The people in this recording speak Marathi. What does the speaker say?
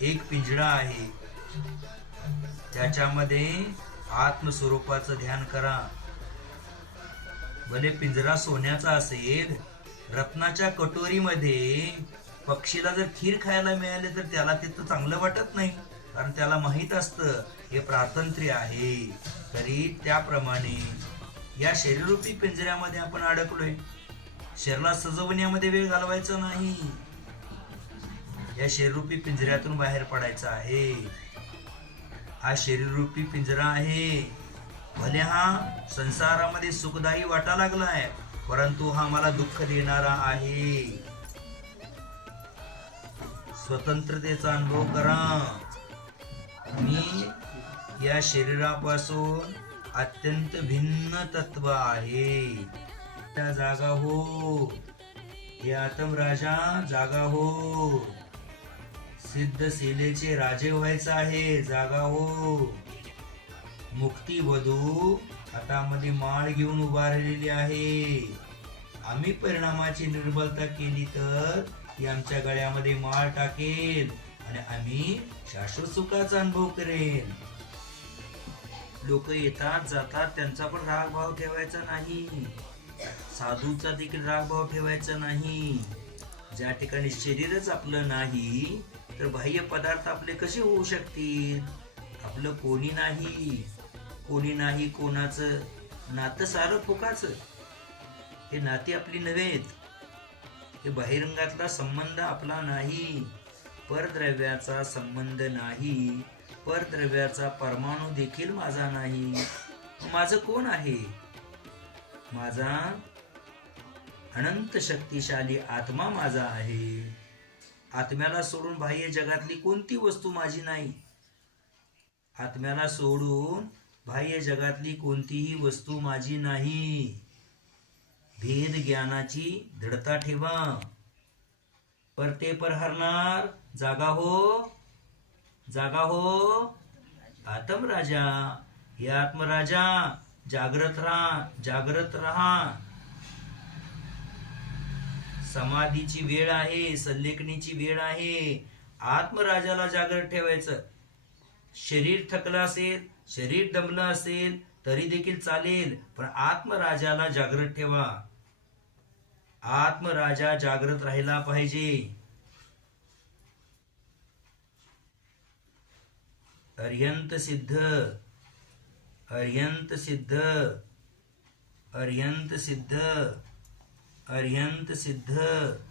एक पिंजरा आहे, त्याच्यामध्ये आत्मस्वरूपाचं ध्यान करा. भले पिंजरा सोन्याचा असेल, रत्नाच्या कटोरीमध्ये पक्षीला जर खीर खायला मिळाले तर त्याला तिथं चांगलं वाटत नाही, कारण त्याला माहित असतं हे प्रार्थंत्र्य आहे. तरी त्याप्रमाणे या शरीररूपी पिंजऱ्यामध्ये आपण अडकलोय. शरीराला सजवण्यामध्ये वेळ घालवायचा नाही, या शरीररूपी पिंजऱ्यातून बाहेर पडायचं आहे. हा शरीररूपी पिंजरा आहे. भले हा संसारामध्ये सुखदायी वाटा लागलाय, परंतु हा मला दुःख देणारा आहे. स्वतंत्रतेचा अनुभव करा. मी या शरीरापासून अत्यंत भिन्न तत्व आहे. त्या जागा हो, हे आत्मराजा जागा हो. सिद्ध सेलेचे राजे व्हायचं आहे, जागा हो. मुक्ती वधू हातामध्ये माळ घेऊन उभारलेली आहे. आम्ही परिणामाची निर्बलता केली तर ती आमच्या गळ्यामध्ये माळ टाकेल आणि आम्ही शाश्वत सुखाचा अनुभव करेल. लोक येतात जातात, त्यांचा पण राग भाव ठेवायचा नाही. साधूचा देखील राग भाव ठेवायचा नाही. ज्या ठिकाणी शरीरच आपलं नाही तर बाह्य पदार्थ आपले कसे होऊ शकतील? आपलं कोणी नाही, कोणी नाही कोणाचं नातं सारं फुकाचं. हे नाती आपली नव्हेत. हे बहिरंगातला संबंध आपला नाही. परद्रव्याचा संबंध नाही. परद्रव्याचा परमाणू देखील माझा नाही. माझं कोण आहे? माझा अनंत शक्तिशाली आत्मा माझा आहे. आत्म्याला सोडून बाह्य जगातली कोणती वस्तू माझी नाही. आत्म्याला सोडून बाह्य जगातली कोणतीही वस्तू माझी नाही. भेद ज्ञानाची दृढता ठेवा. परते पर हरणार, जागा हो, जागा हो. आत्मराजा, हे आत्मराजा, जागृत राहा, जागृत राहा. समाधीची वेळ आहे, संलेखनीची वेळ आहे. आत्मराजाला जागृत ठेवायचं. शरीर थकलं असेल, शरीर दमलं असेल तरी देखील चालेल, पण आत्मराजाला जागृत ठेवा. आत्मराजा जागृत राहिला पाहिजे. अर्यंत सिद्ध, अर्यंत सिद्ध, अर्यंत सिद्ध, अर्यंत सिद्ध.